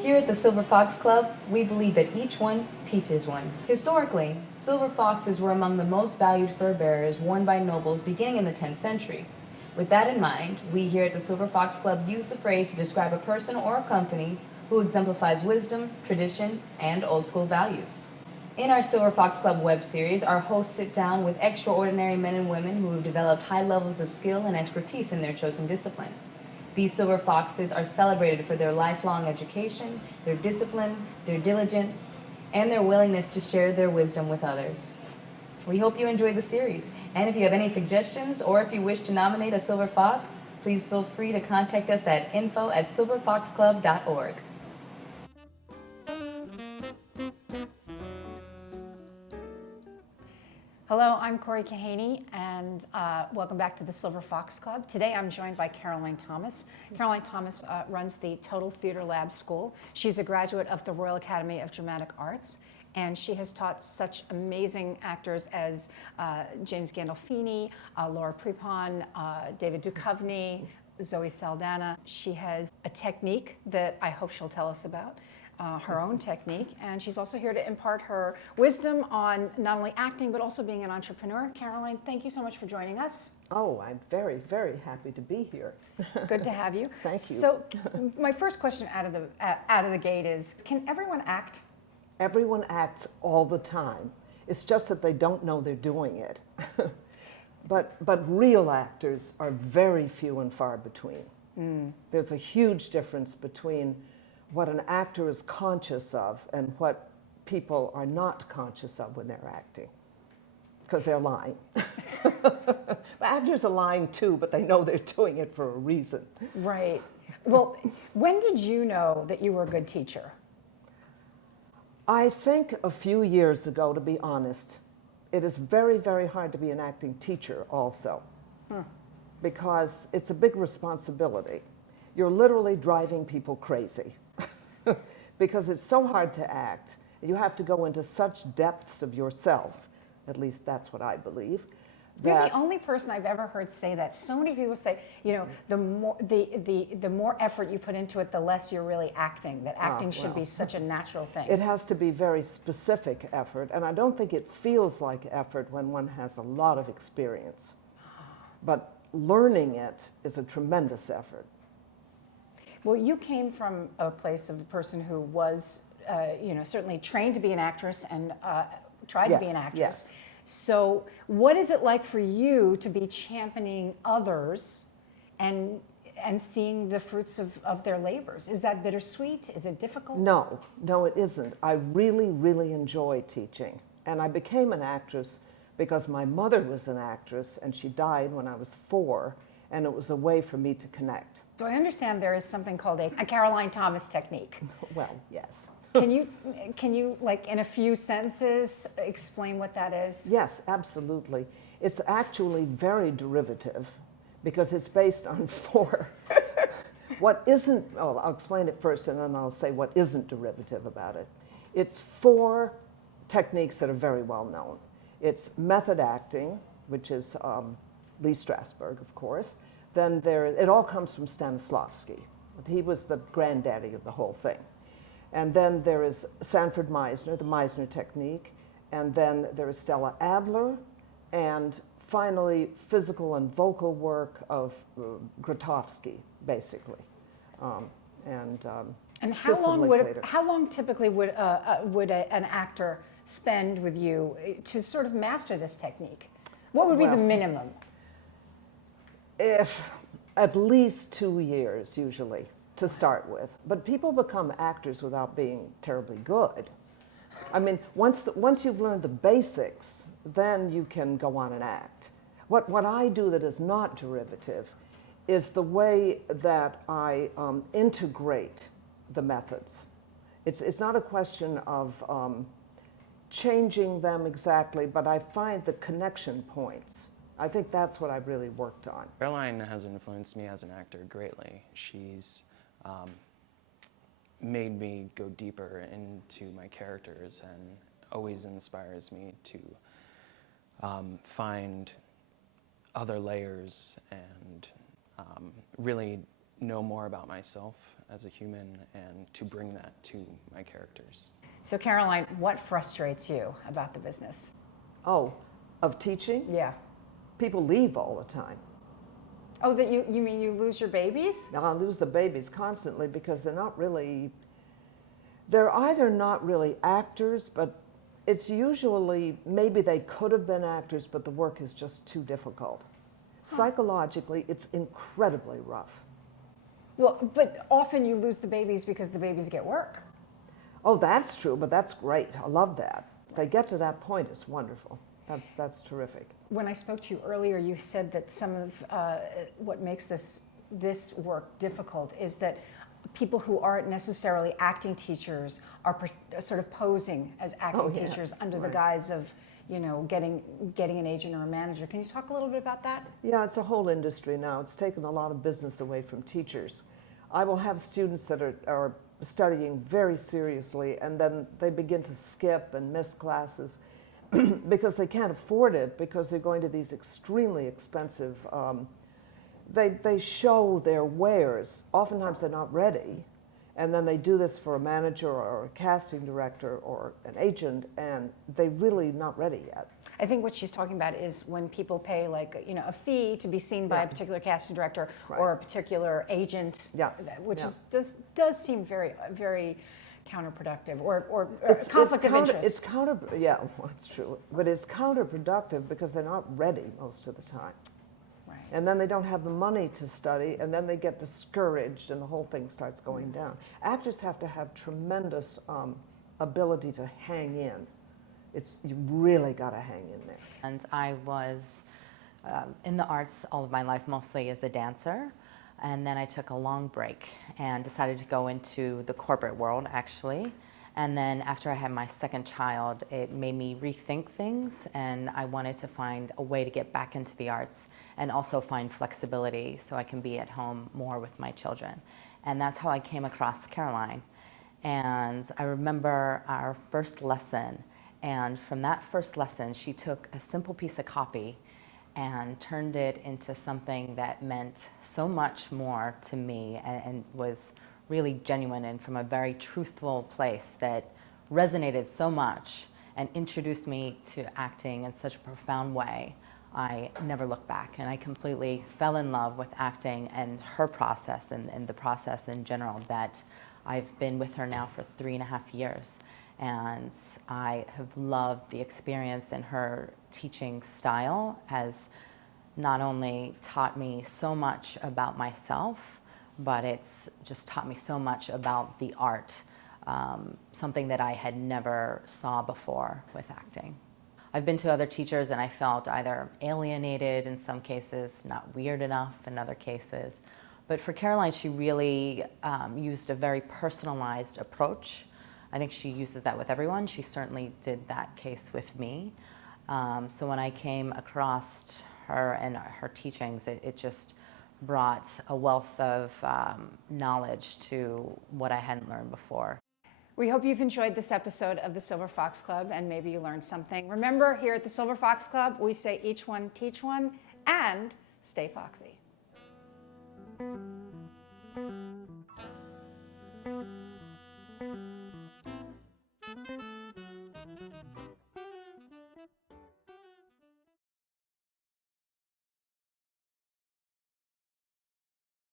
Here at the Silver Fox Club, we believe that each one teaches one. Historically, silver foxes were among the most valued fur bearers worn by nobles beginning in the 10th century. With that in mind, we here at the Silver Fox Club use the phrase to describe a person or a company who exemplifies wisdom, tradition, and old school values. In our Silver Fox Club web series, our hosts sit down with extraordinary men and women who have developed high levels of skill and expertise in their chosen discipline. These silver foxes are celebrated for their lifelong education, their discipline, their diligence, and their willingness to share their wisdom with others. We hope you enjoy the series, and if you have any suggestions or if you wish to nominate a silver fox, please feel free to contact us at info@silverfoxclub.org. Hello, I'm Corey Kahaney, and welcome back to the Silver Fox Club. Today I'm joined by Caroline Thomas. Caroline Thomas runs the Total Theatre Lab School. She's a graduate of the Royal Academy of Dramatic Arts, and she has taught such amazing actors as James Gandolfini, Laura Prepon, David Duchovny, Zoe Saldana. She has a technique that I hope she'll tell us about. Her own technique, and she's also here to impart her wisdom on not only acting but also being an entrepreneur. Caroline, thank you so much for joining us. Oh, I'm very, very happy to be here. Good to have you. Thank you. So, my first question out of the gate is: can everyone act? Everyone acts all the time. It's just that they don't know they're doing it. But real actors are very few and far between. There's a huge difference between what an actor is conscious of and what people are not conscious of when they're acting, because they're lying. Actors are lying too, but they know they're doing it for a reason. Right. Well, when did you know that you were a good teacher? I think a few years ago, to be honest. It is very, very hard to be an acting teacher also, because it's a big responsibility. You're literally driving people crazy. Because it's so hard to act. You have to go into such depths of yourself, at least that's what I believe. You're the only person I've ever heard say that. So many people say, you know, the more effort you put into it, the less you're really acting, that acting should be such a natural thing. It has to be very specific effort, and I don't think it feels like effort when one has a lot of experience. But learning it is a tremendous effort. Well, you came from a place of a person who was, certainly trained to be an actress and tried to be an actress. Yes. So what is it like for you to be championing others and seeing the fruits of their labors? Is that bittersweet? Is it difficult? No, it isn't. I really, really enjoy teaching. And I became an actress because my mother was an actress and she died when I was 4, and it was a way for me to connect. So I understand there is something called a Caroline Thomas technique. Well, yes. Can you, like in a few sentences, explain what that is? Yes, absolutely. It's actually very derivative because it's based on 4. I'll explain it first and then I'll say what isn't derivative about it. It's 4 techniques that are very well known. It's method acting, which is Lee Strasberg, of course. Then it all comes from Stanislavski. He was the granddaddy of the whole thing. And then there is Sanford Meisner, the Meisner technique. And then there is Stella Adler. And finally, physical and vocal work of Grotowski, basically. And how long typically would an actor spend with you to sort of master this technique? What would be the minimum? If at least 2 years usually to start with, but people become actors without being terribly good. I mean, once you've learned the basics, then you can go on and act. What I do that is not derivative is the way that I integrate the methods. It's not a question of changing them exactly, but I find the connection points. I think that's what I've really worked on. Caroline has influenced me as an actor greatly. She's made me go deeper into my characters and always inspires me to find other layers and really know more about myself as a human and to bring that to my characters. So Caroline, what frustrates you about the business? Oh, of teaching? Yeah. People leave all the time. Oh, that you mean you lose your babies? Now, I lose the babies constantly because they're either not really actors, but it's usually, maybe they could have been actors, but the work is just too difficult. Psychologically, it's incredibly rough. Well, but often you lose the babies because the babies get work. Oh, that's true, but that's great. I love that. If they get to that point, it's wonderful. That's terrific. When I spoke to you earlier, you said that some of what makes this work difficult is that people who aren't necessarily acting teachers are sort of posing as acting teachers under the guise of, getting an agent or a manager. Can you talk a little bit about that? Yeah, it's a whole industry now. It's taken a lot of business away from teachers. I will have students that are studying very seriously, and then they begin to skip and miss classes because they can't afford it, because they're going to these extremely expensive, they show their wares. Oftentimes they're not ready, and then they do this for a manager or a casting director or an agent, and they're really not ready yet. I think what she's talking about is when people pay a fee to be seen by a particular casting director or a particular agent, which does seem very, very counterproductive or conflict of interest. It's it's true, but it's counterproductive because they're not ready most of the time. Right. And then they don't have the money to study, and then they get discouraged, and the whole thing starts going down. Actors have to have tremendous ability to hang in. You really got to hang in there. And I was in the arts all of my life, mostly as a dancer. And then I took a long break and decided to go into the corporate world, actually. And then after I had my second child, it made me rethink things, and I wanted to find a way to get back into the arts and also find flexibility so I can be at home more with my children. And that's how I came across Caroline. And I remember our first lesson, and from that first lesson, she took a simple piece of copy and turned it into something that meant so much more to me and was really genuine and from a very truthful place that resonated so much and introduced me to acting in such a profound way. I never looked back, and I completely fell in love with acting and her process and the process in general, that I've been with her now for 3.5 years. And I have loved the experience, and her teaching style has not only taught me so much about myself, but it's just taught me so much about the art, something that I had never saw before with acting. I've been to other teachers and I felt either alienated in some cases, not weird enough in other cases. But for Caroline, she really used a very personalized approach. I think she uses that with everyone. She certainly did that case with me. So when I came across her and her teachings, it just brought a wealth of knowledge to what I hadn't learned before. We hope you've enjoyed this episode of the Silver Fox Club, and maybe you learned something. Remember, here at the Silver Fox Club, we say each one teach one, and stay foxy.